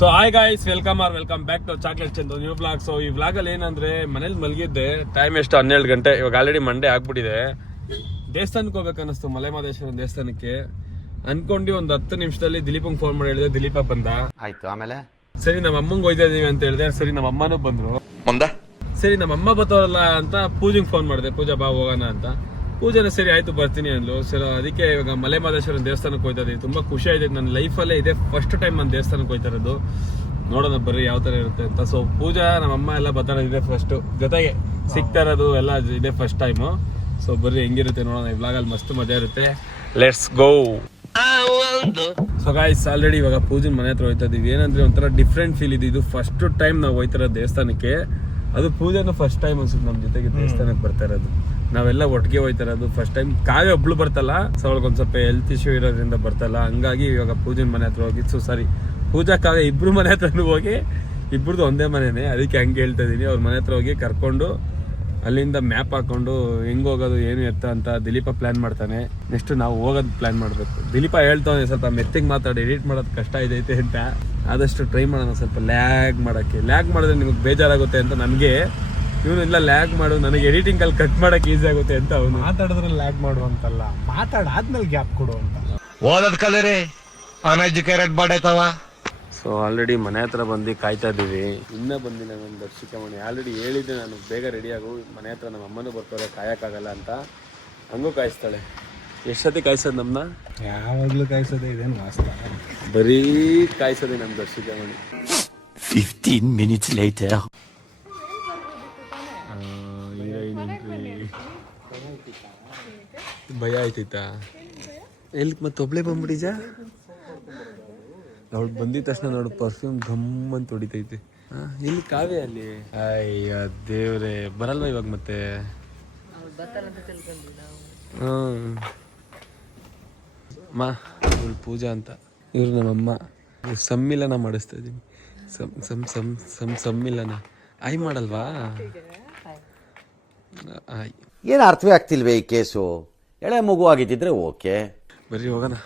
So hi guys, welcome back to chocolate Chandu new blog. So ಈ blog ಅಲ್ಲಿ ಏನಂದ್ರೆ ಮನೇಲಿ ಮಲಗಿದ್ದೆ, ಟೈಮ್ ಎಷ್ಟು 12 ಗಂಟೆ. ಇವಾಗ ಆಲ್ರೆಡಿ ಮಂಡೇ ಆಗ್ಬಿಟ್ಟಿದೆ. ದೇವಸ್ಥಾನಕ್ಕೆ ಹೋಗ್ಬೇಕು ಅನ್ನಿಸ್ತು, ಮಲೆಮಹದೇಶ್ವರ ದೇವಸ್ಥಾನಕ್ಕೆ ಅನ್ಕೊಂಡು ಒಂದು 10 ನಿಮಿಷದಲ್ಲಿ ದಿಲೀಪಂಗ್ ಫೋನ್ ಮಾಡಿ ಹೇಳಿದೆ. ದಿಲೀಪ ಬಂದ. ಆಯ್ತು, ಆಮೇಲೆ ಸರಿ ನಮ್ಮ ಅಮ್ಮಂಗೆ ಹೋಯ್ತಾ ಇದೀವಿ ಅಂತ ಹೇಳಿದೆ. ಸರಿ ನಮ್ಮ ಅಮ್ಮನೂ ಬಂದ್ರು. ಸರಿ ನಮ್ಮ ಅಮ್ಮ ಬರ್ತಾವಲ್ಲ ಅಂತ ಪೂಜೆಗೆ ಫೋನ್ ಮಾಡಿದೆ, ಪೂಜಾ ಬಾ ಹೋಗೋಣ ಅಂತ. ಪೂಜೆನ ಸರಿ ಆಯ್ತು ಬರ್ತೀನಿ ಅಂದ್ಲು. ಸರಿ ಅದಕ್ಕೆ ಇವಾಗ ಮಲೆಮಹದೇಶ್ವರನ ದೇವಸ್ಥಾನಕ್ಕೆ ಹೋಯ್ತಾ ಇದೀವಿ. ತುಂಬಾ ಖುಷಿ ಆಯ್ತು, ನನ್ನ ಲೈಫಲ್ಲೇ ಇದೆ ಫಸ್ಟ್ ಟೈಮ್ ನಾನು ದೇವಸ್ಥಾನಕ್ಕೆ ಹೋಯ್ತಾ ಇರೋದು. ನೋಡೋಣ ಬರ್ರಿ ಯಾವ ತರ ಇರುತ್ತೆ ಅಂತ. ಸೊ ಪೂಜಾ ನಮ್ಮಮ್ಮ ಎಲ್ಲ ಬರ್ತಾರೆ, ಇದೆ ಫಸ್ಟ್ ಜೊತೆಗೆ ಸಿಗ್ತಾ ಇರೋದು ಎಲ್ಲ ಇದೆ ಫಸ್ಟ್ ಟೈಮು. ಸೊ ಬರ್ರಿ ಹೆಂಗಿರುತ್ತೆ ನೋಡೋಣ. ಈ ವ್ಲಾಗಲ್ಲಿ ಮಸ್ತ್ ಮಜಾ ಇರುತ್ತೆ. Let's go. So guys, already ಇವಾಗ ಪೂಜನ್ ಮನೆ ಹತ್ರ ಹೋಯ್ತಾ ಇದೀವಿ. ಏನಂದ್ರೆ ಒಂಥರ ಡಿಫ್ರೆಂಟ್ ಫೀಲ್ ಇದೆ. ಇದು ಫಸ್ಟ್ ಟೈಮ್ ನಾವು ಹೋಯ್ತಾ ಇರೋದು ದೇವಸ್ಥಾನಕ್ಕೆ. ಅದು ಪೂಜೆನೂ ಫಸ್ಟ್ ಟೈಮ್ ಅನ್ಸುತ್ತೆ ನಮ್ಮ ಜೊತೆಗೆ ದೇವಸ್ಥಾನಕ್ಕೆ ಬರ್ತಾ ಇರೋದು. ನಾವೆಲ್ಲ ಒಟ್ಟಿಗೆ ಹೋಯ್ತಾ ಇರೋದು ಫಸ್ಟ್ ಟೈಮ್. ಕಾವ್ಯ ಒಬ್ಳು ಬರ್ತಲ್ಲ, ಸೊ ಅವಳಿಗೆ ಒಂದ್ ಸ್ವಲ್ಪ ಹೆಲ್ತ್ ಇಶ್ಯೂ ಇರೋದ್ರಿಂದ ಬರ್ತಲ್ಲ. ಹಂಗಾಗಿ ಇವಾಗ ಪೂಜನ್ ಮನೆ ಹತ್ರ ಹೋಗಿ, ಸಾರಿ ಪೂಜಾ ಕಾವ್ಯ ಇಬ್ರು ಮನೆ ಹತ್ರ ಹೋಗಿ, ಇಬ್ರದ್ದು ಒಂದೇ ಮನೆನೇ, ಅದಕ್ಕೆ ಹಂಗೆ ಹೇಳ್ತಾ ಇದೀನಿ. ಅವ್ರ ಮನೆ ಹತ್ರ ಹೋಗಿ ಕರ್ಕೊಂಡು ಅಲ್ಲಿಂದ ಮ್ಯಾಪ್ ಹಾಕೊಂಡು ಹೆಂಗ್ ಹೋಗೋದು ಏನು ಎತ್ತ ಅಂತ ದಿಲೀಪ ಪ್ಲಾನ್ ಮಾಡ್ತಾನೆ. ನೆಕ್ಸ್ಟ್ ನಾವು ಹೋಗೋದು ಪ್ಲಾನ್ ಮಾಡ್ಬೇಕು. ದಿಲೀಪ ಹೇಳ್ತಾನೆ ಸ್ವಲ್ಪ ಮೆತ್ತಿಗೆ ಮಾತಾಡಿ, ಎಡಿಟ್ ಮಾಡೋದು ಕಷ್ಟ ಇದೈತೆ ಅಂತ. ಆದಷ್ಟು ಟ್ರೈ ಮಾಡೋಣ ಸ್ವಲ್ಪ ಲ್ಯಾಗ್ ಮಾಡೋಕ್ಕೆ. ಲ್ಯಾಗ್ ಮಾಡಿದ್ರೆ ನಿಮಗೆ ಬೇಜಾರಾಗುತ್ತೆ ಅಂತ ನನಗೆ. ಇವನು ಇಲ್ಲ ಲ್ಯಾಗ್ ಮಾಡು, ನನಗೆ ಎಡಿಟಿಂಗ್ ಅಲ್ಲಿ ಕಟ್ ಮಾಡಕ್ಕೆ ಈಸಿ ಆಗುತ್ತೆ ಅಂತ ಅವನು. ಮಾತಾಡಿದ್ರೆ ಲ್ಯಾಗ್ ಮಾಡುವಂತಲ್ಲ, ಮಾತಾಡಾದ್ಮೇಲೆ ಗ್ಯಾಪ್ ಕೊಡು ಅಂತ. ಓದದ್ ಕಲರಿ ಅನ್ಎಜುಕೇಟೆಡ್ ಬಾಡೈತವ. ಸೊ ಆಲ್ರೆಡಿ ಮನೆ ಹತ್ರ ಬಂದು ಕಾಯ್ತಾ ಇದ್ದೀವಿ. ಇನ್ನೂ ಬಂದಿಲ್ಲ ನಾನು ದರ್ಶಿಕಮಣಿ. ಆಲ್ರೆಡಿ ಹೇಳಿದ್ದೆ ನಾನು ಬೇಗ ರೆಡಿ ಆಗು, ಮನೆ ಹತ್ರ ನಮ್ಮ ಅಮ್ಮನೂ ಬರ್ತಾರೆ, ಕಾಯಕ್ಕಾಗಲ್ಲ ಅಂತ. ಹಂಗೂ ಕಾಯಿಸ್ತಾಳೆ. ಎಷ್ಟೊತ್ತಿ ಕಾಯಿಸೋದು ನಮ್ಮನ್ನ? ಯಾವಾಗ್ಲೂ ಕಾಯಿಸೋದೇ ಇದೇನು ವಾಸ್ತ. ಬರೀ ಕಾಯಿಸೋದೆ ನಮ್ಮ ದರ್ಶಿಕಮಣಿ. 15 minutes later. ಭಯ ಆಯ್ತೈತಾ? ಎಲ್ಲಿ ಮತ್ತೆ ಒಬ್ಳೆ ಬಂದ್ಬಿಟ್ಟಿಜ? ಅವಳು ಬಂದಿದ ತಕ್ಷಣ ನೋಡು ಪರ್ಫ್ಯೂಮ್ ಘಮ್ ಅಂತ ಹೊಡಿತೈತೆ. ಎಲ್ಲಿ ಕಾವ್ಯ ಅಲ್ಲಿ? ಅಯ್ಯ ದೇವ್ರೆ, ಬರಲ್ವಾ ಇವಾಗ ಮತ್ತೆ? ಮಾ ಇವಳು ಪೂಜಾ ಅಂತ, ಇವ್ರು ನಮ್ಮಮ್ಮ. ಸಮ್ಮಿಲನ ಮಾಡಿಸ್ತಾ ಇದ್ದೀನಿ. ಸಮ್ಮಿಲನ ಆಯ್ ಮಾಡಲ್ವಾ? ಆಯ್ ಏನು ಅರ್ಥವೇ ಆಗ್ತಿಲ್ವೇ ಈ ಕೇಸು? ಎಳೆ ಮಗು ಆಗಿದ್ದಿದ್ರೆ ಓಕೆ. ಬರ್ರಿ ಹೋಗೋಣ.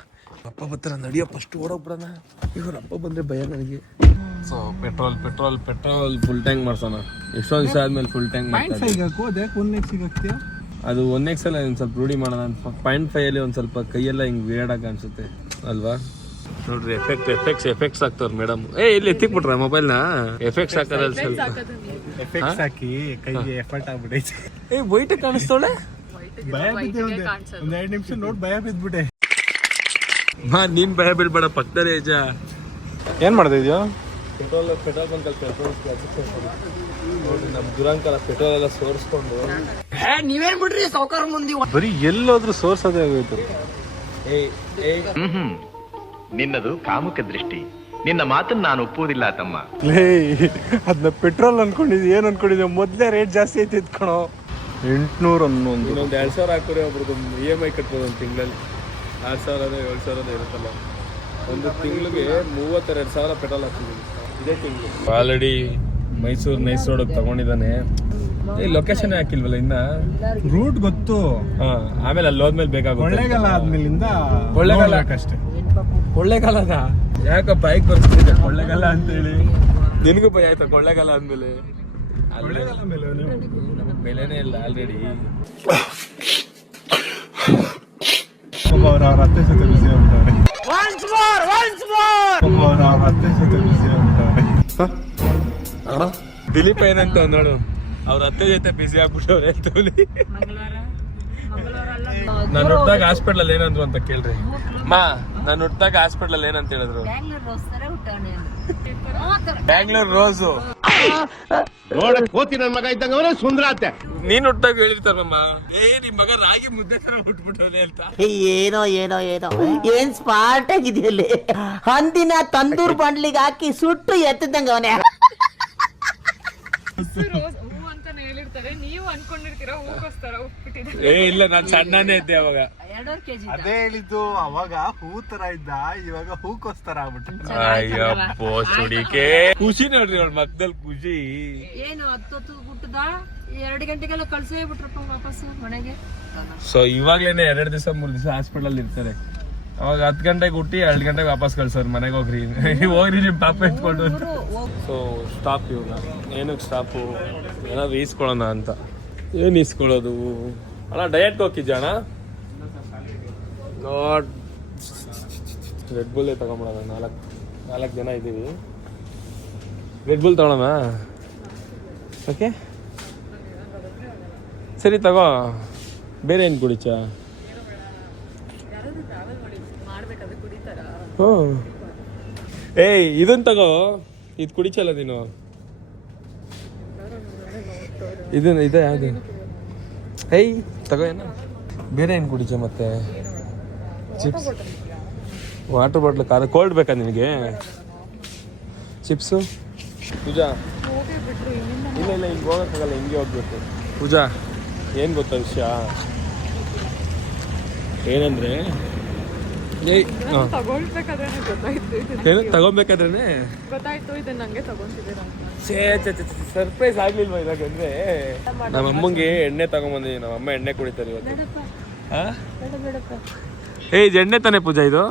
ಅಪ್ಪ ಬರ್ತಾರ, ನಡಿಯೋ ಫಸ್ಟ್ ಓಡೋಗ್ಬಿಡೋಣ. ಇವ್ರ ಅಪ್ಪ ಬಂದ್ರೆ ಭಯ ನನಗೆ. ಸೊ ಪೆಟ್ರೋಲ್ ಫುಲ್ ಟ್ಯಾಂಕ್ ಮಾಡ್ಸೋಣ. ಎಷ್ಟೊಂದು ದಿವಸ ಆದ್ಮೇಲೆ ಫುಲ್ ಟ್ಯಾಂಕ್ ಮಾಡ್ತಾರೆ. ಅದು 1x ಅಲ್ಲಿ ಒಂದು ಸ್ವಲ್ಪ ರೂಢಿ ಮಾಡೋಣ ಅಂತ. 0.5 ಅಲ್ಲಿ ಒಂದು ಸ್ವಲ್ಪ ಕೈಯೆಲ್ಲ ಹಿಂಗೆ ವೀರ್ಡಾಗಿ ಅನ್ಸುತ್ತೆ ಅಲ್ವಾ? ನೋಡ್ರಿ ಎಫೆಕ್ಟ್ಸ್ ಹಾಕ್ತವ್ರು ಮೇಡಮ್. ಇಲ್ಲಿ ಎತ್ತಿಕ್ಬಿಟ್ರ ಮೊಬೈಲ್ನ? ಎಫೆಕ್ಟ್ಸ್ ಹಾಕೋದ್ರಲ್ಲಿ ಸ್ವಲ್ಪ ಎಫೆಕ್ಟ್ಸ್ ಹಾಕಿ ಕೈಗೆ ಎಫರ್ಟ್ ಆಗ್ಬಿಟ್ಟೈತೆ. ವೈಟ್ ಕಾಣಿಸ್ತೋಳೆ. ಭಯ ಬಿದ್ದೆ ಒಂದ್ 2 ನಿಮಿಷ ನೋಡಿ ಭಯ ಬಿದ್ಬಿಟ್ಟೆ. ನೀನ್ ಭಯ ಬೀಳ್ಬೇಡ, ಪಕ್ಕದಲ್ಲಿ ಏಜ. ಏನ್ ಮಾಡ್ತಾ ಇದೀಯೋ? ಪೆಟ್ರೋಲ್ ಬಂಕಲ್ಲಿ ಪೆಟ್ರೋಲ್ ನೋಡಿ, ನಮ್ ದುರಂಕರ ಪೆಟ್ರೋಲ್ ಎಲ್ಲ ಸೋರ್ಸ್ಕೊಂಡು ನೀವೇನ್ ಬಿಡ್ರಿ ಸಾವುಕಾರ ಮುಂದಿ. ಬರೀ ಎಲ್ಲೋದ್ರೂ ಸೋರ್ಸೋದೇ ಆಗೋಯ್ತು. ನಿನ್ನದು ಕಾಮುಕ ದೃಷ್ಟಿ. ನಿನ್ನ ಮಾತನ್ನ ನಾನು ಒಪ್ಪುವುದಿಲ್ಲ ತಮ್ಮ. ಅದನ್ನ ಪೆಟ್ರೋಲ್ ಅನ್ಕೊಂಡಿದ್ವಿ, ಏನ್ ಅನ್ಕೊಂಡಿದ್ವಿ? ಮೊದ್ಲೇ ರೇಟ್ ಜಾಸ್ತಿ ಐತಿ ಇದ್ಕೊಳೋ. 800 ಅನ್ನೊಂದು. ಇನ್ನೊಂದು 2000 ಹಾಕೋರಿ ಒಬ್ರದ್ದು EMI ಕಟ್ಬೋದು ಒಂದು ತಿಂಗಳಲ್ಲಿ. 6000 7000 ಇರುತ್ತಲ್ಲ, ಒಂದು ತಿಂಗಳಿಗೆ 32,000 ಪೆಟ್ರೋಲ್ ಹಾಕ್ತಿದ್ದೀನಿ ಇದೇ ತಿಂಗಳು. ಆಲ್ರೆಡಿ ಮೈಸೂರು ನೈಸ್ ರೋಡ್ ತಗೊಂಡಿದ್ದಾನೆ. ಈ ಲೊಕೇಶನ್ ಹಾಕಿಲ್ವಲ್ಲ ಇನ್ನ? ರೂಟ್ ಗೊತ್ತು. ಆಮೇಲೆ ಅಲ್ಲಿ ಹೋದ್ಮೇಲೆ ಬೇಕಾಗುತ್ತೆ. ಕೊಳ್ಳೇಗಾಲ ಆದ್ಮೇಲಿಂದ ಕೊಳ್ಳೇಗಾಲ ಅಷ್ಟೇ. ಕೊಳ್ಳೇಗಾಲದ ಯಾಕ ಬೈಕ್ ಬರ್ತಿದ್ದೆ ಕೊಳ್ಳೇಗಾಲ ಅಂತ ಹೇಳಿ? ನಿನಗೂ ಭಯ ಆಯ್ತಾ ಕೊಳ್ಳೇಗಾಲ ಅಂದ್ಮೇಲೆ? ಕೊಳ್ಳೇಗಾಲ ಮೇಲೆ ನಮಗೆ ಬೆಲೆನೇ ಇಲ್ಲ ಆಲ್ರೆಡಿ. ಅವ್ರ ಅತ್ತೆ ಜೊತೆ ಬಿಸಿ ಆಗ್ತಾರೆ. ಅವ್ರ ಅತ್ತೆ ಜೊತೆ ಬಿಸಿ ಆಗ್ತಾರೆ. ದಿಲೀಪ ಏನಂತ ನೋಡು, ಅವ್ರ ಅತ್ತೆ ಜೊತೆ ಬಿಸಿ ಆಗ್ಬಿಟ್ಟವ್ರೆ ಅಂತ. ನಾನು ಹುಟ್ಟಾಗ ಹಾಸ್ಪಿಟಲ್ ಏನಂದ್ರು ಅಂತ ಕೇಳ್ರಿ. ನಾನು ಹುಟ್ಟಾಗ ಹಾಸ್ಪಿಟಲ್ ಏನಂತ ಹೇಳಿದ್ರು? ಬ್ಯಾಂಗ್ಳೂರ್ ರೋಸು. ಕೋತಿ ನನ್ನ ಮಗ ಇದ್ದಂಗ ಸುಂದರಾತೆ. ನೀನ್ ಹುಟ್ಟಾಗ ಹೇಳಿರ್ತಾರಮ್ಮ, ನಿಮ್ ಮಗ ರಾಗಿ ಮುದ್ದೆ ತರ ಹುಟ್ಬಿಟ್ಟವ್ರೆ ಅಂತ. ಏನೋ ಏನ್ ಸ್ಮಾರ್ಟ್ ಆಗಿದೆಯಲ್ಲಿ. ಅಂದಿನ ತಂದೂರ್ ಬಂಡ್ಲಿಗೆ ಹಾಕಿ ಸುಟ್ಟು ಎತ್ತದಂಗ ಅವನೇ. ಇಲ್ಲ, ನಾನ್ ಸಣ್ಣನೇ ಇದ್ದೆ ಅವಾಗ. ಅದೇ ಹೇಳಿದ್ದು, ಅವಾಗ ಹೂ ತರ ಇದ್ದ, ಇವಾಗ ಹೂಕೋಸ್ತರ ಆಗ್ಬಿಟ್ಟು. ಅಯ್ಯಪ್ಪೋ ಸುಡಿಕೆ. ಖುಷಿ ನೋಡ್ರಿ ಅವ್ಳ ಮಕ್ಕದಲ್ಲಿ ಖುಷಿ. ಏನು 10 ಹುಟ್ಟದ 2 ಗಂಟೆಗೆಲ್ಲ ಕಳ್ಸೇ ಬಿಟ್ರಪ್ಪ ವಾಪಸ್ ಮನೆಗೆ. ಸೊ ಇವಾಗ್ಲೇನೆ 2 ದಿವಸ 3 ದಿವಸ ಹಾಸ್ಪಿಟಲ್ ಇರ್ತಾರೆ. ಅವಾಗ 10 ಗಂಟೆಗೆ ಹುಟ್ಟಿ 2 ಗಂಟೆಗೆ ವಾಪಸ್ ಕಳ್ಸೋರು ಮನೆಗೆ ಹೋಗ್ರಿ ಹೋಗ್ರಿ ನಿಮ್ಮ ಪಾಪ ಎತ್ಕೊಂಡು. ಸೊ ಸ್ಟಾಪ್ ಇವಾಗ ಏನಕ್ಕೆ ಸ್ಟಾಪು, ಏನಾದ್ರು ಈಸ್ಕೊಳ್ಳೋಣ ಅಂತ. ಏನು ಈಸ್ಕೊಳ್ಳೋದು ಅಣ್ಣ? ಡಯಟ್ಗೆ ಹೋಗಿದ್ಯಾ ಅಣ್ಣ? Not red ಬುಲ್ಲೇ ತಗೊಂಬಿಡೋಣ. 4 ಜನ ಇದ್ದೀವಿ. ರೆಡ್ ಬುಲ್ ತಗೊಳ್ಳೋಣ? ಓಕೆ ಸರಿ ತಗೋ. ಬೇರೆ ಏನು ಕುಡಿಚ? ಹ್ಞೂ ಏಯ್ ಇದನ್ನ ತಗೋ, ಇದು ಕುಡಿಚಲ್ಲ ನೀನು. ಇದನ್ನ ಇದೆ ಯಾವುದು? ಏಯ್ ತಗೋ. ಏನ ಬೇರೆ ಏನು ಕುಡಿಚ ಮತ್ತೆ? ಚಿಪ್ಸ್, ವಾಟರ್ ಬಾಟ್ಲ್, ಖಾರ. ಕೋಲ್ಡ್ ಬೇಕಾ ನಿನಗೆ? ಚಿಪ್ಸು? ಪೂಜಾ ಇಲ್ಲ ಇಲ್ಲ, ಹಿಂಗೆ ಹೋಗೋಕ್ಕಾಗಲ್ಲ, ಹಿಂಗೆ ಹೋಗ್ಬೇಕು. ಪೂಜಾ ಏನು ಗೊತ್ತಾ ವಿಷಯ ಏನಂದ್ರೆ, ಏನು ತಗೊಬೇಕಾದ್ರೆ ಸರ್ಪ್ರೈಸ್ ಆಗ್ಲಿಲ್ವಾ ಇವಾಗಂದ್ರೆ? ನಮ್ಮ ಅಮ್ಮಂಗೆ ಎಣ್ಣೆ ತಗೊಂಬಂದಿದ್ದೀವಿ. ನಮ್ಮ ಅಮ್ಮ ಎಣ್ಣೆ ಕುಡಿತಾರೆ ಇವತ್ತು. ಇದು ಎಣ್ಣೆ ತಾನೇ ಪೂಜಾ? ಇದು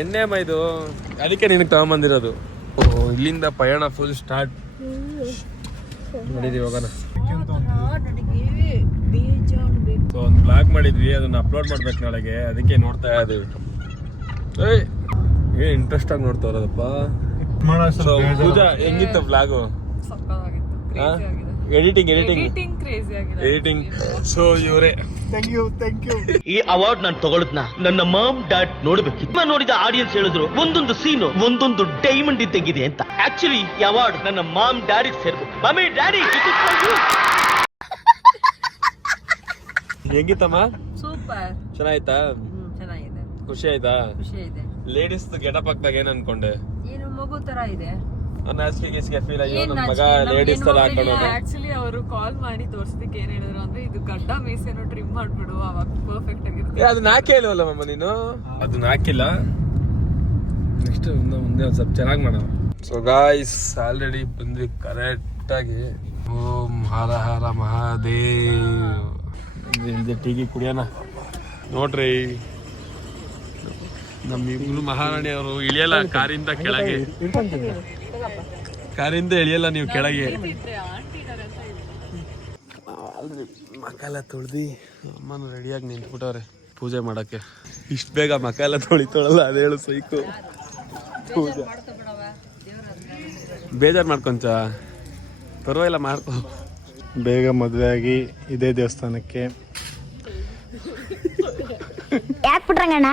ಎಣ್ಣೆ ಅಮ್ಮ ಇದು, ಅದಕ್ಕೆ ನಿನಗೆ ತಗೊಂಬಂದಿರೋದು. ಇಲ್ಲಿಂದ ಪಯಣ ಫುಲ್ ಸ್ಟಾರ್ಟ್ ಮಾಡಿದೀವಿ. ಹೋಗೋಣ. ಸೊ ಒಂದು ಬ್ಲಾಗ್ ಮಾಡಿದ್ವಿ, ಅದನ್ನ ಅಪ್ಲೋಡ್ ಮಾಡ್ಬೇಕು ನಾಳೆಗೆ, ಅದಕ್ಕೆ ನೋಡ್ತಾ ಇದ್ದೀವಿ. ಏನ್ ಇಂಟ್ರೆಸ್ಟ್ ಆಗಿ ನೋಡ್ತಾ ಇರೋದಪ್ಪ. ಪೂಜಾ ಹೆಂಗಿತ್ತು ಬ್ಲಾಗು? ಎಡಿಟಿಂಗ್ ಸೊ ಇವರೇ. ಈ ಅವಾರ್ಡ್ ನಾನು ತಗೊಳದ್ನ ನನ್ನ ಮಾಮ್ ಡ್ಯಾಡ್ ನೋಡ್ಬೇಕಿತ್ತು. ನೋಡಿದ ಆಡಿಯನ್ಸ್ ಹೇಳಿದ್ರು ಒಂದೊಂದು ಸೀನ್ ಒಂದೊಂದು ಡೈಮಂಡ್ ಇದ್ದಂಗಿದೆ ಅಂತ. ಆಕ್ಚುಲಿ ಈ ಅವಾರ್ಡ್ ನನ್ನ ಮಾಮ್ ಡ್ಯಾಡಿಗೆ ಸೇರ್ಬೇಕು. ಮಮ್ಮಿ ಡ್ಯಾಡಿ ಹೆಂಗಿತ್ತಮ್ಮ? ಸೂಪರ್. ಚೆನ್ನಾಯ್ತಾ? ಚೆನ್ನಾಗಿದೆ. ಖುಷಿ ಆಯ್ತಾ? ಖುಷಿ ಇದೆ. ಲೇಡೀಸ್ ಗೆಟಪ್ ಹಾಕ್ದಾಗ ಏನ್ ಅನ್ಕೊಂಡೆ? ಏನು ಮಗು ತರ ಇದೆ. ನಾಚಿಕೆ ಫೀಲ್ ಆಗಿ ನನ್ನ ಮಗ ಲೇಡೀಸ್ ತರ ಹಾಕೊಳ್ಳೋದು. ಆಕ್ಚುಲಿ ಅವರು ಕಾಲ್ ಮಾಡಿ ತೋರ್ಸದಕ್ಕೆ ಏನ್ ಹೇಳಿದ್ರು ಅಂದ್ರೆ, ಇದು ಗಡ್ಡ ಮೀಸೆನೋ ಟ್ರಿಮ್ ಮಾಡ್ಬಿಡು, ಅವಾಗ ಪರ್ಫೆಕ್ಟ್ ಆಗಿರುತ್ತೆ. ಅದನ್ನ ಹಾಕಿಲ್ವಲ್ಲ ಮಮ್ಮ ನೀನು? ಅದನ್ನ ಹಾಕಿಲ್ಲ. ನೆಕ್ಸ್ಟ್ ಮುಂದೆ ಒಂದ್ ಸ್ವಲ್ಪ ಚೆನ್ನಾಗಿ ಮಾಡೋಣ. ಸೊ ಗಾಯ್ಸ್ ಆಲ್ರೆಡಿ ಬಂದ್ವಿ ಕರೆಕ್ಟ್ ಆಗಿ. ಓಂ ಹರ ಹರ ಮಹಾದೇವ್. ಟೀಗಿ ಕುಡಿಯೋಣ. ನೋಡ್ರಿ ನಮ್ಮ ಇಬ್ರು ಮಹಾರಾಣಿ ಅವರು ಇಳಿಯಲ್ಲ ಕಾರಿಂದ ಕೆಳಗೆ. ಕಾರಿಂದ ಇಳಿಯಲ್ಲ ನೀವು ಕೆಳಗೆ. ಮಕ್ಕೆಲ್ಲ ತೊಳ್ದು ಅಮ್ಮನ ರೆಡಿಯಾಗಿ ನಿಂತ್ಬಿಟ್ಟವ್ರೆ ಪೂಜೆ ಮಾಡಕ್ಕೆ. ಇಷ್ಟು ಬೇಗ ಮಕ್ಕೆಲ್ಲ ತೊಳಿತೊಳಲ್ಲ, ಅದೇಳು ಸೈಕು. ಪೂಜೆ ಬೇಜಾರು ಮಾಡ್ಕೊಂಚ, ಪರವಾಗಿಲ್ಲ ಮಾಡ್ಕೊ. ಬೇಗ ಮದುವೆ ಆಗಿ ಇದೇ ದೇವಸ್ಥಾನಕ್ಕೆ. ಯಾಕೆ ಪುಟ್ರಂಗಣ್ಣ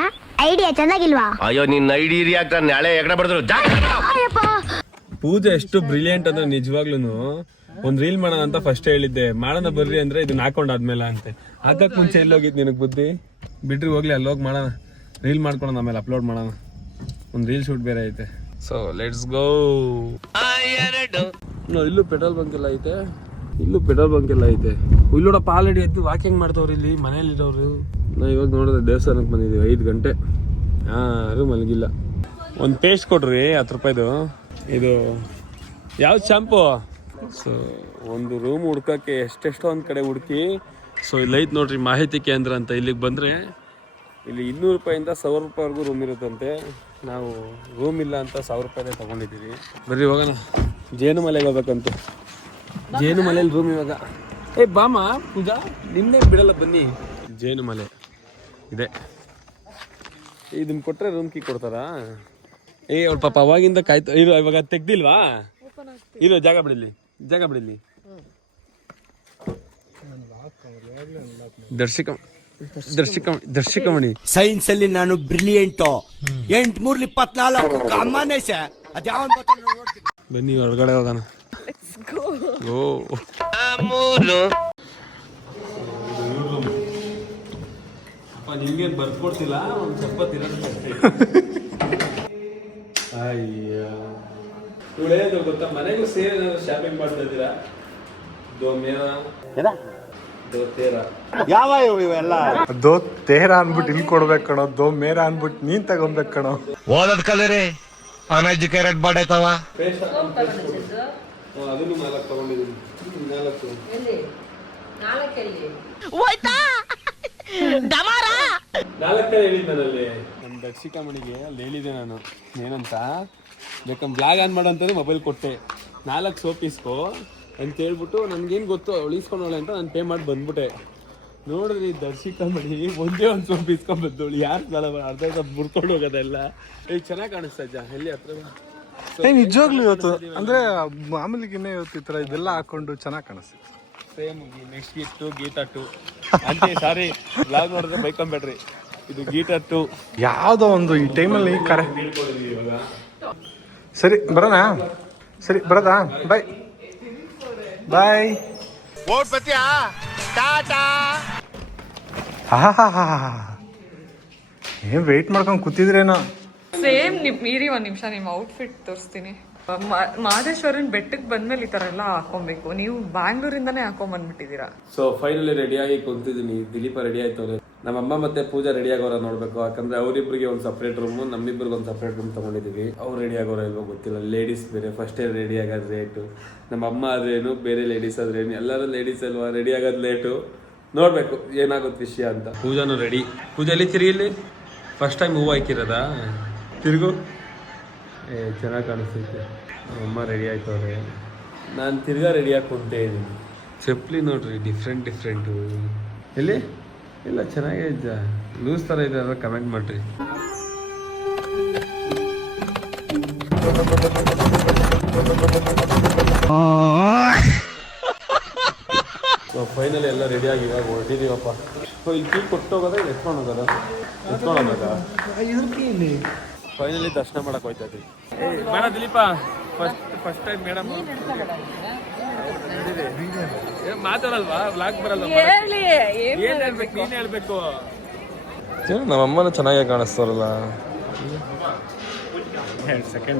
ಐಡಿಯಾ ಚೆನ್ನಾಗಿಲ್ವಾ? ಅಯ್ಯೋ ನಿನ್ನ ಐಡಿ ಯಾಕೆ ನಾಳೆ ಎಗಡೆ ಬಡಿದ್ರು? ಪೂಜೆ ಎಷ್ಟು ಬ್ರಿಲಿಯಂಟ್ ಅಂದ್ರೆ ನಿಜವಾಗ್ಲೂ ಒಂದ್ ರೀಲ್ ಮಾಡೋಣ ಅಂತ ಫಸ್ಟ್ ಹೇಳಿದ್ದೆ. ಮಾಡೋಣ ಬರ್ರಿ ಅಂದ್ರೆ ಇದನ್ನ ಹಾಕೊಂಡಾದ್ಮೇಲೆ ಅಂತೆ. ಹಾಕಕ್ ಮುಂಚೆ ಎಲ್ಲೋಗಿದ್ ನಿನಗ್ ಬುದ್ಧಿ? ಬಿಡ್ರಿ ಹೋಗ್ಲಿ, ಅಲ್ಲಿ ಹೋಗಿ ಮಾಡೋಣ, ರೀಲ್ ಮಾಡ್ಕೊಳೋಣ, ಆಮೇಲೆ ಅಪ್ಲೋಡ್ ಮಾಡೋಣ. ಒಂದ್ ರೀಲ್ ಶೂಟ್ ಬೇರೆ ಐತೆ. So let's go. ಇಲ್ಲೂ ಪೆಟ್ರೋಲ್ ಬಂಕ್ ಎಲ್ಲ ಐತೆ. ಇಲ್ಲೋಡಪ್ಪ ಆಲ್ರೆಡಿ ಎದ್ದು ವಾಕಿಂಗ್ ಮಾಡ್ತವ್ರು ಇಲ್ಲಿ ಮನೇಲಿರೋರು. ನಾವು ಇವಾಗ ನೋಡಿದ್ರೆ ದೇವಸ್ಥಾನಕ್ಕೆ ಬಂದಿದ್ದೀವಿ. 5 ಗಂಟೆ, ಯಾರು ಮಲಗಿಲ್ಲ. ಒಂದು ಪೇಸ್ಟ್ ಕೊಡ್ರಿ 10 ರೂಪಾಯಿದು. ಇದು ಯಾವ್ದು ಶಾಂಪು? ಸೊ ಒಂದು ರೂಮ್ ಹುಡ್ಕಕ್ಕೆ ಎಷ್ಟೆಷ್ಟೋ ಒಂದು ಕಡೆ ಹುಡುಕಿ. ಸೊ ಇಲ್ಲಿ ಐತೆ ನೋಡ್ರಿ ಮಾಹಿತಿ ಕೇಂದ್ರ ಅಂತ. ಇಲ್ಲಿಗೆ ಬಂದರೆ ಇಲ್ಲಿ 200 ರೂಪಾಯಿಂದ 1000 ರೂಪಾಯಿವರೆಗೂ ರೂಮ್ ಇರುತ್ತಂತೆ. ನಾವು ರೂಮ್ ಇಲ್ಲ ಅಂತ 1000 ರೂಪಾಯಿದೇ ತೊಗೊಂಡಿದ್ದೀವಿ. ಬರ್ರಿ ಹೋಗೋಣ. ಜೇನುಮಲೆಗೆ ಹೋಗ್ಬೇಕಂತ. ಜೇನುಮಲೆಯಲ್ಲಿ ರೂಮ್ ಇವಾಗ. ಬಾಮ ಪೂಜಾ, ನಿನ್ನೆ ಬಿಡಲ್ಲ ಬನ್ನಿ. ಜೇನುಮಲೆ ಇದೆ. ಇದನ್ನ ಕೊಟ್ರೆ ರೂಮ್ ಕೀ ಕೊಡ್ತಾರಾ? ಅವ್ಳ ಪಾಪ ಅವಾಗಿಂದ ಕಾಯ್ತು. ಇವಾಗ ತೆಗ್ದಿಲ್ವಾ? ಇರೋ ಜಾಗ ಬಿಡಲಿ. ದರ್ಶಕಮಣಿ ಸೈನ್ಸ್ ಅಲ್ಲಿ ನಾನು ಬ್ರಿಲಿಯಂಟು. 8 ಬನ್ನಿ ಹೊರಗಡೆ ಹೋಗೋಣ. ನಿಮ್ಗೆ ಬರ್ಕೊಡ್ತಿಲ್ಲ, ಒಂದು ಸ್ವಲ್ಪ ತಿನ್ನೋದಕ್ಕೆ. ಅಯ್ಯ ಇವಳೇನು ಗೊತ್ತಾ, ಮನೆಗೂ ಸೇರಿ ಶಾಪಿಂಗ್ ಮಾಡ್ತಾ ಇದ್ದೀರಾ? ಯಾವ ಇವೆಲ್ಲ ದೋ ತೇರ ಅನ್ಬಿಟ್ಟು ಇಲ್ಲಿ ಕೊಡ್ಬೇಕು ಕಣೋ, ದೋ ಮೇರ ಅನ್ಬಿಟ್ಟು ನೀನ್ ತಗೊಂಬೇಕು ಕಣೋ. ಓದದ್ ಕಲರಿ ಅನ್ಎಜುಕೇಟೆಡ್ ಬಾಡೈತವ. ಅದನ್ನು 4 ತಗೊಂಡಿದ್ದೀನಿ. 4 ಎಲ್ಲಿ? 4 ಎಲ್ಲಿ? ನಾಲ್ಕೇ ಹೇಳಿದ್ ನಾನಲ್ಲಿ ನಮ್ಮ ದರ್ಶಿಕಾ ಮಣಿಗೆ ಅಲ್ಲಿ ಹೇಳಿದೆ ನಾನು ಏನಂತ ಬೇಕಂದ್ರೆ ಬ್ಲಾಗ್ ಆನ್ ಮಾಡು ಅಂತಾನೆ ಮೊಬೈಲ್ ಕೊಟ್ಟೆ 4 ಸೋಪ್ ಇಸ್ಕೋ ಅಂತ ಹೇಳ್ಬಿಟ್ಟು ನನ್ಗೇನು ಗೊತ್ತು ಅವಳು ಇಸ್ಕೊಂಡವಳೆ ಅಂತ ನಾನು ಪೇ ಮಾಡಿ ಬಂದ್ಬಿಟ್ಟೆ. ನೋಡಿದ್ರಿ ದರ್ಶಿಕಾ ಮಣಿ ಒಂದೇ ಒಂದು ಸೋಪ್ ಇಸ್ಕೊಂಡ್ ಬಂದವಳು ಯಾರು ಅರ್ಧ ಮುರ್ಕೊಂಡು ಹೋಗೋದೆಲ್ಲ. ಈಗ ಚೆನ್ನಾಗಿ ಕಾಣಿಸ್ತಾ ಇದ್ದ ಎಲ್ಲಿ ಹತ್ರ ನಿಜವಾಗ್ಲೂ ಇವತ್ತು ಅಂದ್ರೆ ಮಾಮೂಲಿಗಿನ್ನ ಇವತ್ತು ಈ ತರ ಇದೆಲ್ಲ ಹಾಕೊಂಡು ಚೆನ್ನಾಗಿ ಕಾಣಿಸ್ತಿತ್ತು. ಸೇಮ್ ನೆಕ್ಸ್ಟ್ ಗೀತಾ 2 ಅಂತೆ ಸಾರಿ ಬ್ಲಾಗ್ ನೋಡಿದ್ರೆ ಬೈಕೊಂಬೇಡ್ರಿ, ಇದು ಗೀತಾ 2 ಯಾವುದೋ ಒಂದು ಈ ಟೈಮಲ್ಲಿ ಕರೆ. ಸರಿ ಬರೋಣ, ಸರಿ ಬರೋದಾ, ಬಾಯ್ ಬಾಯ್. ಏನ್ ವೇಟ್ ಮಾಡ್ಕೊಂಡು ಕೂತಿದ್ರೇನೋ. ಸೇಮ್ ಮೀರಿ ಒಂದ್ ನಿಮಿಷ ನಿಮ್ಮ ಔಟ್ಫಿಟ್ ತೋರಿಸ್ತೀನಿ. ಮಹದೇಶ್ವರನ್ ಬೆಟ್ಟಕ್ಕೆ ಬಂದ್ಮೇಲೆ ಈ ತರ ಎಲ್ಲ ಹಾಕೊಬೇಕು. ನೀವು ಬ್ಯಾಂಗ್ಳೂರಿಂದಾನೇ ಹಾಕೊಂಡ್ ಬಂದ್ಬಿಟ್ಟಿದೀರಾ. ಸೊ ಫೈನಲಿ ರೆಡಿಯಾಗಿ ಕುಂತಿದ್ದೀನಿ. ದಿಲೀಪ ರೆಡಿ ಆಯ್ತವ್ರೆ, ನಮ್ಮಮ್ಮ ಮತ್ತೆ ಪೂಜಾ ರೆಡಿ ಆಗೋರ ನೋಡ್ಬೇಕು. ಯಾಕಂದ್ರೆ ಅವರಿಬ್ಬರಿಗೆ ಒಂದು ಸಪ್ರೇಟ್ ರೂಮ್, ನಮ್ಮಿಬ್ಬರಿಗೆ ಒಂದು ಸಪ್ರೇಟ್ ರೂಮ್ ತಗೊಂಡಿದೀವಿ. ಅವ್ರು ರೆಡಿ ಆಗೋರ ಇಲ್ವೋ ಗೊತ್ತಿಲ್ಲ. ಲೇಡೀಸ್ ಬೇರೆ ಫಸ್ಟೇ ರೆಡಿ ಆಗೋದು ಲೇಟು, ನಮ್ಮ ಅಮ್ಮ ಆದ್ರೇನು, ಬೇರೆ ಲೇಡೀಸ್ ಆದ್ರೇನು, ಎಲ್ಲರೂ ಲೇಡೀಸ್ ಅಲ್ವಾ, ರೆಡಿ ಆಗೋದು ಲೇಟು. ನೋಡ್ಬೇಕು ಏನಾಗುತ್ತೆ ವಿಷಯ ಅಂತ. ಪೂಜಾನು ರೆಡಿ. ಪೂಜೆಯಲ್ಲಿ ತಿರುಗಿಲ್ಲಿ ಫಸ್ಟ್ ಟೈಮ್ ಹೂವು ಹಾಕಿರೋದಾ? ತಿರುಗು, ಚೆನ್ನಾಗಿ ಕಾಣಿಸ್ತೈತೆ. ಅಮ್ಮ ರೆಡಿ ಆಯ್ತವ್ರೆ, ನಾನು ತಿರ್ಗಾ ರೆಡಿಯಾಗಿ ಕುಂತೇ ಇದ್ದೀನಿ. ಚಪ್ಪಲಿ ನೋಡ್ರಿ ಡಿಫ್ರೆಂಟು. ಎಲ್ಲಿ ಇಲ್ಲ ಚೆನ್ನಾಗೇ ಇದ್ದ, ಲೂಸ್ ಥರ ಇದೆ ಅದ ಕಮೆಂಟ್ ಮಾಡಿರಿ. ಸೊ ಫೈನಲಿ ಎಲ್ಲ ರೆಡಿಯಾಗಿ ಇವಾಗ ಹೊರಟಿದ್ದೀವಪ್ಪ. ಸೊ ಇಲ್ಲಿ ಕೀ ಕೊಟ್ಟೋಗೋದ ಎತ್ಕೊಂಡು ಹೋಗೋದ ಫೈನಲಿ ದರ್ಶನ ಮಾಡಕ್ ಹೋಯ್ತಾ ಇದ್ದೀವಿ. ಬೇಡ ದಿಲೀಪ, ಫಸ್ಟ್ ಟೈಮ್ ಮೇಡಮ್ ಮಾತಾಡಲ್ವಾ, ಬ್ಲಾಗ್ ಬರಲ್ಲ, ಏನ್ ಹೇಳ್ಬೇಕು, ನೀನೇ ಹೇಳ್ಬೇಕು. ನಮ್ಮಮ್ಮನ ಚೆನ್ನಾಗೇ ಕಾಣಿಸ್ತಾರಲ್ಲ.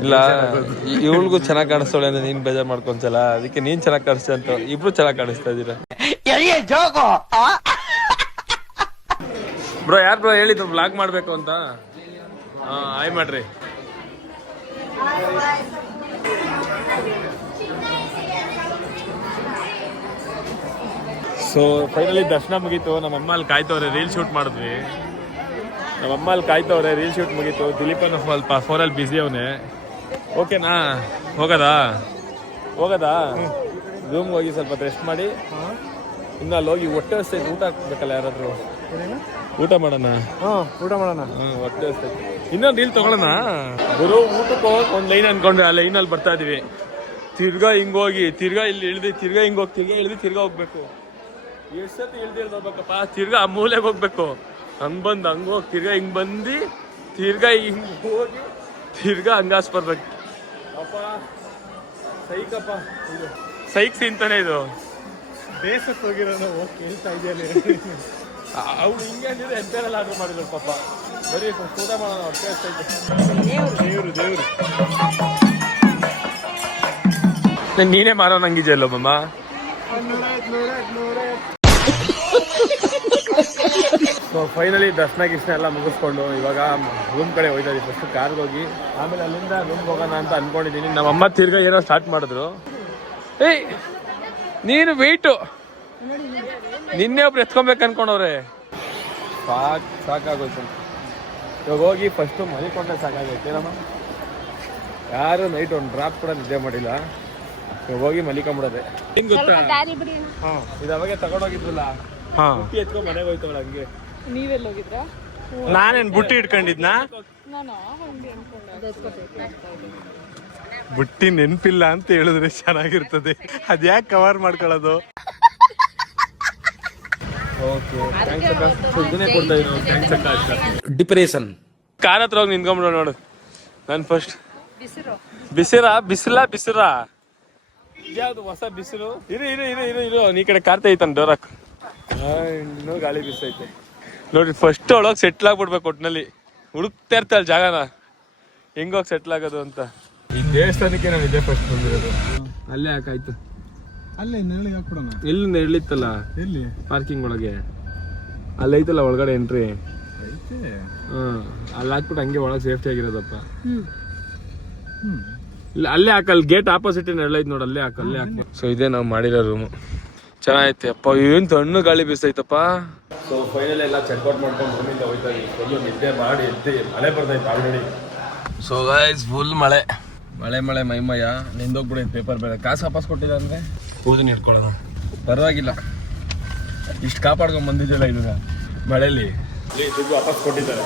ಇಲ್ಲ ಇವಳಿಗೂ ಚೆನ್ನಾಗಿ ಕಾಣಿಸ್ತಾಳೆ ಅಂದ್ರೆ ನೀನ್ ಬೇಜಾರ್ ಮಾಡ್ಕೊಂತಲ್ಲ, ಅದಕ್ಕೆ ನೀನ್ ಚೆನ್ನಾಗಿ ಕಾಣಿಸ್ತಾ ಅಂತ ಇಬ್ರು ಚೆನ್ನಾಗಿ ಕಾಣಿಸ್ತಾ ಇದ್ದೀರಾ. ಬ್ರೋ ಯಾರು ಬ್ರೋ ಹೇಳಿದ್ದು ಬ್ಲಾಗ್ ಮಾಡ್ಬೇಕು ಅಂತ? ಆಯ್ ಮಾಡ್ರಿ. ಸೊ ಫೈನಲಿ ದರ್ಶನ ಮುಗೀತು. ನಮ್ಮಮ್ಮ ಅಲ್ಲಿ ಕಾಯ್ತವ್ರೆ, ರೀಲ್ ಶೂಟ್ ಮಾಡಿದ್ವಿ. ನಮ್ಮಮ್ಮ ಅಲ್ಲಿ ಕಾಯ್ತವ್ರೆ, ರೀಲ್ ಶೂಟ್ ಮುಗೀತು. ದಿಲೀಪನ ಸ್ವಲ್ಪ ಫೋನಲ್ಲಿ ಬ್ಯುಸಿ ಅವನೇ. ಓಕೆನಾ, ಹೋಗೋದಾ ರೂಮ್ಗೆ ಹೋಗಿ ಸ್ವಲ್ಪ ರೆಸ್ಟ್ ಮಾಡಿ ಇನ್ನು ಅಲ್ಲಿ ಹೋಗಿ ಹೊಟ್ಟೆ ಹಸ್ತೈತೆ, ಊಟ ಹಾಕ್ಬೇಕಲ್ಲ ಯಾರಾದ್ರು. ಊಟ ಮಾಡೋಣ. ಹೊಟ್ಟೆ ಹಸ್ತೈತೆ. ಇನ್ನೊಂದು ರೀಲ್ ತಗೊಳ್ಳೋಣ. ಗುರು ಊಟಕ್ಕೆ ಹೋಗಕ್ಕೆ ಒಂದು ಲೈನ್ ಅನ್ಕೊಂಡ್ರೆ ಆ ಲೈನಲ್ಲಿ ಬರ್ತಾ ಇದೀವಿ. ತಿರ್ಗಾ ಹಿಂಗೋಗಿ ತಿರ್ಗಾ ಇಲ್ಲಿ ಇಳಿದು ತಿರ್ಗಾ ಹಿಂಗೋಗಿ ತಿರ್ಗಾ ಇಳಿದು ತಿರ್ಗಾ ಹೋಗ್ಬೇಕು. ಎಷ್ಟು ಸತಿ ಹೋಗ್ಬೇಕಪ್ಪ. ತಿರ್ಗಾ ಆ ಮೂಲೆಗೆ ಹೋಗ್ಬೇಕು. ಹಂಗೆ ಬಂದು ಹಂಗೆ ಹೋಗಿ ತಿರ್ಗಾ ಹಿಂಗೆ ಬಂದು ತಿರ್ಗಾ ಹಿಂಗೆ ಹೋಗಿ ತಿರ್ಗಾ ಹಂಗಾಸ್ ಬರ್ಬೇಕು. ಅಪ್ಪ ಸೈಕಪ್ಪ, ಇದು ಸೈಕ್ ಸೀನ್ತಾನೆ ಇದು. ದೇಶಕ್ಕೆ ಹೋಗಿರೋ ಕೇಳ್ತಾ ಇದೆಯಲ್ಲ ಅವ್ರು ಹಿಂಗೆ ಅಂದಿದ್ರೆ ಎಂತೆಲ್ಲ ಆರ್ಡರ್ ಮಾಡಿದ್ರು ಪಾಪ. ಬರೀ ಊಟ ಮಾಡೋಣ, ಹೊಟ್ಟೆ ದೇವ್ರು. ನೀನೇ ಮಾರೋ ನಂಗಿದೆಯಲ್ಲೋ ಮಮ್ಮ. ಸೊ ಫೈನಲಿ ದರ್ಶನ ಎಲ್ಲ ಮುಗಿಸ್ಕೊಂಡು ಇವಾಗ ರೂಮ್ ಕಡೆ ಹೋಯ್ತಾ ಇದ್ದೀವಿ. ಫಸ್ಟ್ ಕಾರ್ಗೆ ಹೋಗಿ ಆಮೇಲೆ ಅಲ್ಲಿಂದ ರೂಮ್ಗೆ ಹೋಗೋಣ ಅಂತ ಅನ್ಕೊಂಡಿದ್ದೀನಿ. ನಮ್ಮಮ್ಮ ತಿರ್ಗಾ ಏನೋ ಸ್ಟಾರ್ಟ್ ಮಾಡಿದ್ರು. ಏಯ್ ನೀನು ವೆಯ್ಟು ನಿನ್ನೆ ಒಬ್ರು ಎತ್ಕೊಬೇಕು ಅನ್ಕೊಂಡವ್ರೆ. ಸಾಕಾಗೋಯ್ತು. ಇವಾಗ ಹೋಗಿ ಫಸ್ಟು ಮಲಿಕೊಂಡ್ರೆ ಸಾಕಾಗೈತೆ ನಮ್ಮ. ಯಾರು ನೈಟ್ ಒಂದು ಡ್ರಾಪ್ ಕೂಡ ನಿದ್ದೆ ಮಾಡಿಲ್ಲ. ಇವಾಗ ಹೋಗಿ ಮಲಿಕೊಂಡ್ಬಿಡೋದೆ. ಹೆಂಗ್ ಗೊತ್ತಾ, ಇದು ಅವಾಗೆ ತಗೊಂಡೋಗಿದ್ರಲ್ಲ, ಬುಟ್ಟಿ ಎತ್ಕೊಂಡು ಮನೆಗೆ ಹೋಯ್ತವಳ ಹಂಗೆ. ನೀವೆಲ್ಲ ಹೋಗಿದ್ರಾ? ನಾನೇನ್ ಬುಟ್ಟಿ ಇಟ್ಕೊಂಡಿದ್ನಾ? ಬುಟ್ಟಿ ನೆನ್ಪಿಲ್ಲ ಅಂತ ಹೇಳಿದ್ರೆ ಚೆನ್ನಾಗಿರ್ತದೆ. ಅದ್ಯಾಕೆ ಕವರ್ ಮಾಡ್ಕೊಳ್ಳೋದು? ಡಿಪ್ರೆಷನ್ ಕಾರ್ ಹತ್ರ ಹೋಗಿ ನಿಂತ್ಕೊಂಡ್ಬಿಡೋ ನೋಡು. ನಾನು ಫಸ್ಟ್ ಬಿಸಿರಾ ಯಾವ್ದು ಹೊಸ ಬಿಸಿಲು. ಇರು ನೀ ಕಡೆ ಕಾರ್ತಾ ಐತಾನ ಡೋರಾಕ್. ಇನ್ನೂ ಗಾಳಿ ಬಿಸೈತೆ ನೋಡ್ರಿ. ಫಸ್ಟ್ ಒಳಗೆ ಸೆಟ್ಲ್ ಆಗ್ಬಿಡ್ಬೇಕು. ಒಟ್ಟಿನಲ್ಲಿ ಹುಡುಕ್ತಾ ಇರ್ತಾಳೆ ಜಾಗನ, ಹೆಂಗೋಗಿ ಸೆಟ್ಲ್ ಆಗೋದು ಅಂತ. ಈ ದೇವಸ್ಥಾನಕ್ಕೆ ನಾನು ಇದೇ ಫಸ್ಟ್ ಬಂದಿರೋದು. ಅಲ್ಲೇ ಹಾಕಾಯ್ತು, ಅಲ್ಲೇ ನೆರಳಿಗೆ ಹಾಕ್ಬಿಡೋಣ. ಎಲ್ಲಿ ನೆರಳಿತ್ತಲ್ಲ, ಎಲ್ಲಿ ಪಾರ್ಕಿಂಗ್ ಒಳಗೆ ಅಲ್ಲಿ ಐತಲ್ಲ ಒಳಗಡೆ ಎಂಟ್ರಿ. ಅಲ್ಲಿ ಹಾಕ್ಬಿಟ್ಟು ಹಂಗೆ ಒಳಗೆ ಸೇಫ್ಟಿ ಆಗಿರೋದಪ್ಪ. ಇಲ್ಲ ಅಲ್ಲೇ ಹಾಕಲ್, ಗೇಟ್ ಆಪೋಸಿಟ್ ನೆರಳೈತೆ ನೋಡಿ, ಅಲ್ಲೇ ಹಾಕಿ. ಸೊ ಇದೇ ನಾವು ಮಾಡಿರೋ ರೂಮು. ಚೆನ್ನಾಗೈತೆ ಅಪ್ಪ. ಏನು ತಣ್ಣು ಗಾಳಿ ಬೀಸೈತಪ್ಪ. ಸೊ ಫೈನಲ್ ಎಲ್ಲ ಚೆಕ್ಔಟ್ ಮಾಡ್ಕೊಂಡು ರೂಮಿಂದ ಹೋಯ್ತಾ ಇದ್ದೀವಿ. ಫುಲ್ಲು ನಿದ್ದೆ ಮಾಡಿ ಎದ್ದು ಮಳೆ ಬರ್ತೈತೆ ಆಲ್ರೆಡಿ. ಸೊ ಗೈಸ್ ಫುಲ್ ಮಳೆ ಮಳೆ ಮಳೆ ಮೈಮಯ್ಯ ನಿಂದೋಗ್ಬಿಡೈತೆ ಪೇಪರ್ ಬೇರೆ. ಕಾಸು ವಾಪಸ್ ಕೊಟ್ಟಿಲ್ಲ ಅಂದರೆ ಕೂದಲು ಇಟ್ಕೊಳ್ಳೋದು ಪರವಾಗಿಲ್ಲ. ಇಷ್ಟು ಕಾಪಾಡ್ಕೊಂಡು ಬಂದಿದ್ದೆಲ್ಲ ಇದನ್ನ ಮಳೆಯಲ್ಲಿ ದುಡ್ಡು ವಾಪಸ್ ಕೊಟ್ಟಿದ್ದಾರೆ.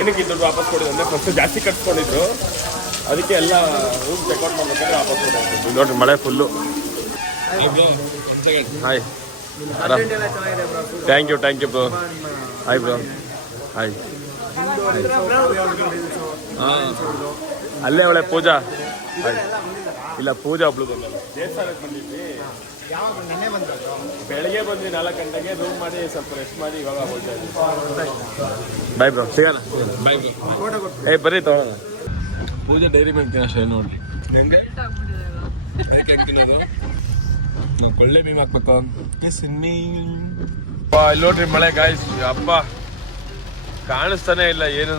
ಏನಕ್ಕೆ ದುಡ್ಡು ವಾಪಸ್ ಕೊಟ್ಟಿದ್ದು ಅಂದರೆ ಫಸ್ಟ್ ಜಾಸ್ತಿ ಕಟ್ಸ್ಕೊಂಡಿದ್ರು, ಅದಕ್ಕೆ ಎಲ್ಲ ರೂಮ್ ಚೆಕ್ಔಟ್ ಮಾಡ್ಬೇಕಾದ್ರೆ ವಾಪಸ್ ಕೊಟ್ಟಿದ್ರು. ನೋಡ್ರಿ ಮಳೆ ಫುಲ್ಲು. ಹಾಯ್ ಆರಾಮ್. Thank you bro. Hi bro. Hi. ಹಾಂ ಅಲ್ಲೇ ಅವಳೆ ಪೂಜಾ. ಇಲ್ಲ ಪೂಜಾ ಒಬ್ಳು ಬಂದಲ್ಲ. ದೇವಸ್ಥಾನಕ್ಕೆ ಬಂದಿದ್ವಿ, ಬೆಳಗ್ಗೆ ಬಂದ್ವಿ 4 ಗಂಟೆಗೆ. ರೂಮ್ ಮಾಡಿ ಸ್ವಲ್ಪ ರೆಸ್ಟ್ ಮಾಡಿ ಇವಾಗ ಹೋಗ್ತಾ ಇದ್ವಿ. ಬಾಯ್ ಬ್ರೋ, ಸಿಗೋಣ. Bye bro. ಬರ್ರಿ ತಗೊಳ್ಳೋಣ. ಪೂಜೆ ಡೈರಿ ಮಿಲ್ಕ್ ಅಷ್ಟೇ ನೋಡ್ರಿ. ಹೆಂಗೆ ಅದಕ್ಕೆ ಹೆಂಗೆ ತಿನ್ನೋದು? ಕೊಳ್ಳೆ ಮೀನು ಹಾಕ್ಬೇಕು. ಇಲ್ಲಿ ನೋಡ್ರಿ ಮಳೆ ಗಾಯ್ಸ್. ಅಪ್ಪ ಕಾಣಿಸ್ತಾನೆ ಇಲ್ಲ ಏನೂ.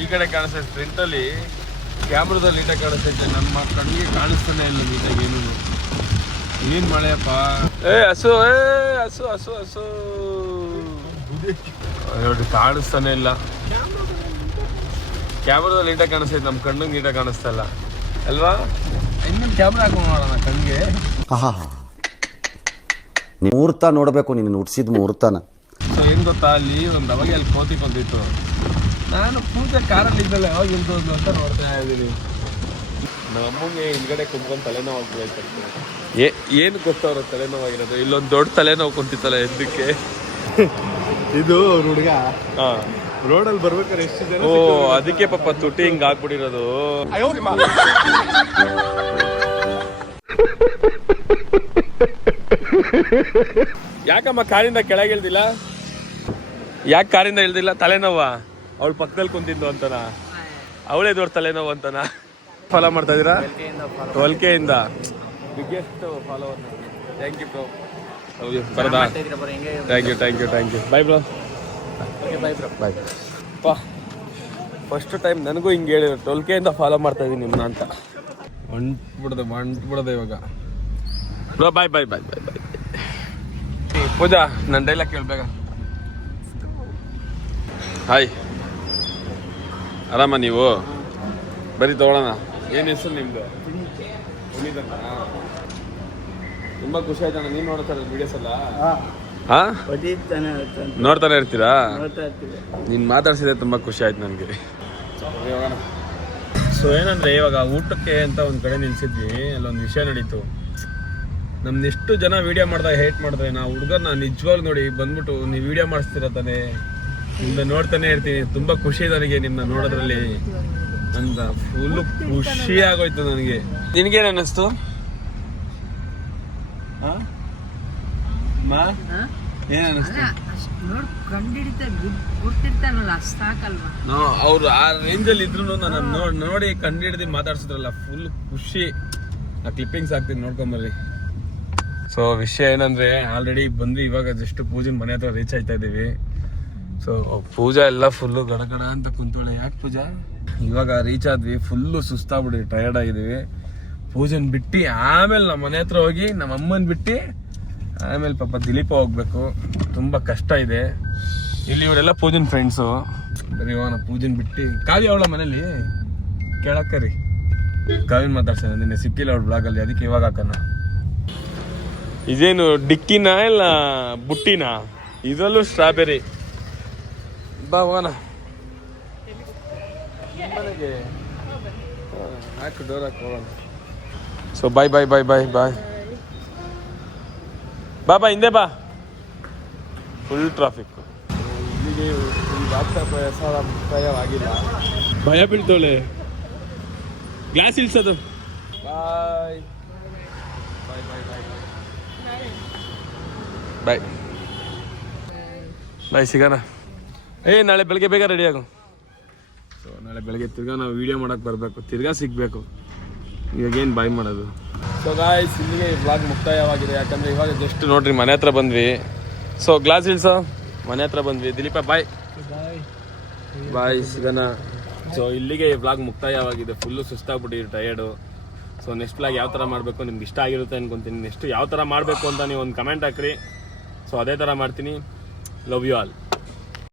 ಈ ಕಡೆ ಕಾಣಿಸ್ತೈತೆ ಪ್ರಿಂಟಲ್ಲಿ, ಕ್ಯಾಮ್ರಾದಲ್ಲಿ ನೀಟಾಗಿ ಕಾಣಿಸ್ತೈತೆ, ನಮ್ಮ ಕಣ್ಣಿಗೆ ಕಾಣಿಸ್ತಾನೆ ಇಲ್ಲ ನೀಟಾಗಿ ಏನೂ. ಏನ್ ಮಳೆಯಪ್ಪ. ಹಸು ಹಸು ಹಸು ಹಸು ನೋಡಿ ಕಾಣಿಸ್ತಾನೆ ಇಲ್ಲ. ಕ್ಯಾಮ್ರಾದಲ್ಲಿ ನೀಟಾಗಿ ಕಾಣಿಸ್ತೈತೆ, ನಮ್ಮ ಕಣ್ಣಿಗೆ ನೀಟಾಗಿ ಕಾಣಿಸ್ತಾ ಇಲ್ಲ ಅಲ್ವಾ? ಇನ್ನೊಂದು ಕ್ಯಾಮ್ರಾ ಹಾಕೊಂಡು ನೋಡೋಣ ಕಣ್ಣಿಗೆ. ಮುಹೂರ್ತ ನೋಡಬೇಕು, ನೀನು ಹುಟ್ಟಿಸಿದ ಮುಹೂರ್ತನ. ಸೊ ಏನು ಗೊತ್ತಾ, ಅಲ್ಲಿ ಒಂದು ಅವಾಗ ಅಲ್ಲಿ ಕೋತಿ ಬಂದಿತ್ತು. ನಾನು ಪೂಜೆ ಕಾರಲ್ಲಿ ಇದ್ದಲ್ಲ ಯಾವಾಗ ಇಲ್ದೋದು ಅಂತ ನೋಡ್ತಾ ಇದ್ದೀನಿ. ನಮ್ಮ ಅಮ್ಮಂಗೆ ಹಿಂದ್ಗಡೆ ಕುಂತ್ಕೊಂಡು ತಲೆನೋವು ಆಗ್ಬಿಡೈತೆ. ಏನು ಗೊತ್ತವ್ರ ತಲೆನೋವಾಗಿರೋದು? ಇಲ್ಲೊಂದು ದೊಡ್ಡ ತಲೆನೋವು ಕುಂತಿತ್ತಲ್ಲ ಎದ್ದಕ್ಕೆ. ಇದು ಹುಡುಗ ಹಾಂ ರೋಡಲ್ಲಿ ಬರ್ಬೇಕಾದ್ರೆ ಎಷ್ಟು ಜನ. ಓ ಅದಕ್ಕೆ ಪಾಪ ತುಟಿ ಹಿಂಗೆ ಆಗ್ಬಿಟ್ಟಿರೋದು. ಯಾಕಮ್ಮ ಕಾರಿಂದ ಕೆಳಗೆ ಇಳ್ದಿಲ್ಲ? ಯಾಕೆ ಕಾರಿಂದ ಇಳ್ದಿಲ್ಲ? ತಲೆನೋವ? ಅವಳು ಪಕ್ಕದಲ್ಲಿ ಕುಂತಿದ್ದು ಅಂತನಾ? ಅವಳೇ ದೊಡ್ಡ ತಲೆನೋವು ಅಂತನಾ? ಫಾಲೋ ಮಾಡ್ತಾ ಇದ್ದೀರಾ? 12K biggest follower. Thank you bro. ಬರದಾ? Thank you. Bye bro. Bye. ಪಾ ಫಸ್ಟ್ ಟೈಮ್ ನನಗೂ ಹಿಂಗೆ ಹೇಳಿದ್ರು 12K ಫಾಲೋ ಮಾಡ್ತಾ ಇದ್ದೀನಿ ನಿಮ್ಮನ್ನ ಅಂತ. ಹೊಂಟ್ಬಿಡದೆ ಇವಾಗ ಬ್ರೋ. ಬಾಯ್. ಪೂಜಾ ನನ್ನ ಡೈಲಾಗ್ ಕೇಳ್ಬೇಕ. ಹಾಯ್ ಆರಾಮ ನೀವು? ಬರೀ ತಗೊಳ್ಳೋಣ. ಏನು ಹೆಸರು ನಿಮ್ಮದು? ಪುನೀತ್ ಅಂತ. ತುಂಬ ಖುಷಿ ಆಯ್ತಣ್ಣ ನೀವು ನೋಡ್ತಾರೆ ವಿಡಿಯೋಸ್ ಎಲ್ಲ. ಹಾಂ ನೋಡ್ತಾನೆ ಇರ್ತೀರಾ? ನೀನು ಮಾತಾಡ್ಸಿದ್ರೆ ತುಂಬ ಖುಷಿ ಆಯ್ತು ನನಗೆ. ಸೊ ಏನಂದರೆ ಇವಾಗ ಊಟಕ್ಕೆ ಅಂತ ಒಂದು ಕಡೆ ನಿಲ್ಸಿದ್ವಿ. ಅಲ್ಲೊಂದು ವಿಷಯ ನಡೀತು. ನಮ್ದು ಎಷ್ಟು ಜನ ವೀಡಿಯೋ ಮಾಡಿದಾಗ ಹೇಟ್ ಮಾಡಿದ್ರೆ, ನಾವು ಹುಡುಗರನ್ನ ನಿಜವಾಗ್ಲೂ ನೋಡಿ ಬಂದ್ಬಿಟ್ಟು ನೀವು ವೀಡಿಯೋ ಮಾಡಿಸ್ತೀರ ತಾನೆ, ನಿಮ್ಮನ್ನ ನೋಡ್ತಾನೆ ಇರ್ತೀನಿ. ತುಂಬ ಖುಷಿ ನನಗೆ ನಿಮ್ಮನ್ನ ನೋಡೋದ್ರಲ್ಲಿ ಅಂತ. ಫುಲ್ಲು ಖುಷಿ ಆಗೋಯ್ತು ನನಗೆ. ನಿನಗೇನು ಅನ್ನಿಸ್ತು? ಏನು ಅನ್ನಿಸ್ತು? ಅವ್ರು ಆ ರೇಂಜಲ್ಲಿ ಇದ್ರು ನಾನು ನೋಡಿ ಕಂಡಿಡ್ದು ಮಾತಾಡ್ಸಿದ್ರಲ್ಲ, ಫುಲ್ ಖುಷಿ. ಆ ಕ್ಲಿಪ್ಪಿಂಗ್ಸ್ ಹಾಕ್ತೀನಿ ನೋಡ್ಕೊಂಬರ್ರಿ. ಸೊ ವಿಷಯ ಏನಂದ್ರೆ, ಆಲ್ರೆಡಿ ಬಂದ್ವಿ, ಇವಾಗ ಜಸ್ಟ್ ಪೂಜನ್ ಮನೆ ಹತ್ರ ರೀಚ್ ಆಯ್ತಾ ಇದ್ದೀವಿ. ಸೊ ಪೂಜಾ ಎಲ್ಲ ಫುಲ್ಲು ಗಡಗಡ ಅಂತ ಕುಂತೋಳೆ. ಯಾಕೆ ಪೂಜಾ? ಇವಾಗ ರೀಚ್ ಆದ್ವಿ, ಫುಲ್ಲು ಸುಸ್ತಾಗ್ಬಿಡಿ, ಟಯರ್ಡ್ ಆಗಿದ್ದೀವಿ. ಪೂಜನ್ ಬಿಟ್ಟು ಆಮೇಲೆ ನಮ್ಮ ಮನೆ ಹತ್ರ ಹೋಗಿ ನಮ್ಮ ಅಮ್ಮನ ಬಿಟ್ಟು ಆಮೇಲೆ ಪಾಪ ದಿಲೀಪ ಹೋಗ್ಬೇಕು. ತುಂಬ ಕಷ್ಟ ಇದೆ. ಇಲ್ಲಿ ಇವರೆಲ್ಲ ಪೂಜನ್ ಫ್ರೆಂಡ್ಸು. ಬರೀ ಇವಾಗ ಪೂಜನ್ ಬಿಟ್ಟು ಕಾವ್ಯ ಅವಳ ಮನೇಲಿ ಕೇಳಕ್ಕರಿ. ಕಾವ್ಯನ್ ಮಾತಾಡ್ಸೋಣ, ನಿನ್ನೆ ಸಿಕ್ಕಿಲ್ಲ ಅವ್ಳ ಬ್ಲಾಗಲ್ಲಿ, ಅದಕ್ಕೆ ಇವಾಗ ಹಾಕೋಣ. ಇದೇನು ಡಿಕ್ಕಿನ ಇಲ್ಲ ಬುಟ್ಟಿನ? ಇದರಲ್ಲೂ ಸ್ಟ್ರಾಬೆರಿ. ಬಾ ಹೋಗೋಣ ಮನೆಗೆ. ಹಾಕು ಡೋರ್ ಹಾಕಿ ಹೋಗೋಣ. So bye. ಬಾ ಹಿಂದೆ ಬಾ. Full traffic. ಇಲ್ಲಿಗೆ ಯಾತ್ರಾ ಪ್ರಸಾರ ಮುಕ್ತಾಯವಾಗಿಲ್ಲ. ಭಯ ಬೀಳ್ತೋಳೆ. ಗ್ಲಾಸ್ ಇಲ್ಸೋದು. ಬಾಯ್ ಸಿಗೋಣ. ನಾಳೆ ಬೆಳಗ್ಗೆ ಬೇಗ ರೆಡಿ ಆಗು. ಸೊ ನಾಳೆ ಬೆಳಗ್ಗೆ ತಿರ್ಗಾ ನಾವು ವೀಡಿಯೋ ಮಾಡೋಕ್ಕೆ ಬರಬೇಕು, ತಿರ್ಗಾ ಸಿಗಬೇಕು. ಇವಾಗೇನು ಬಾಯ್ ಮಾಡೋದು? ಸೊ ಗಾಯ್ಸ್ ಇಲ್ಲಿಗೆ ವ್ಲಾಗ್ ಮುಕ್ತಾಯವಾಗಿದೆ. ಯಾಕಂದರೆ ಇವಾಗ ಜಸ್ಟ್ ನೋಡ್ರಿ ಮನೆ ಹತ್ರ ಬಂದ್ವಿ. ಸೊ ಗ್ಲಾಸ್ ಇಲ್ಸೋ ಮನೆ ಹತ್ರ ಬಂದ್ವಿ. ದಿಲೀಪ ಬಾಯ್ ಸಿಗೋಣ. ಸೊ ಇಲ್ಲಿಗೆ ವ್ಲಾಗ್ ಮುಕ್ತಾಯವಾಗಿದೆ. ಫುಲ್ಲು ಸುಸ್ತಾಗ್ಬಿಟ್ಟಿರಿ, ಟಯರ್ಡು. ಸೊ ನೆಕ್ಸ್ಟ್ ವ್ಲಾಗ್ ಯಾವ ಥರ ಮಾಡಬೇಕು ನಿಮ್ಗೆ ಇಷ್ಟ ಆಗಿರುತ್ತೆ ಅನ್ಕೊತೀನಿ. ನೆಕ್ಸ್ಟ್ ಯಾವ ಥರ ಮಾಡಬೇಕು ಅಂತ ನೀವು ಒಂದು ಕಮೆಂಟ್ ಹಾಕ್ರಿ. ಸೊ ಅದೇ ಥರ ಮಾಡ್ತೀನಿ. Love you all.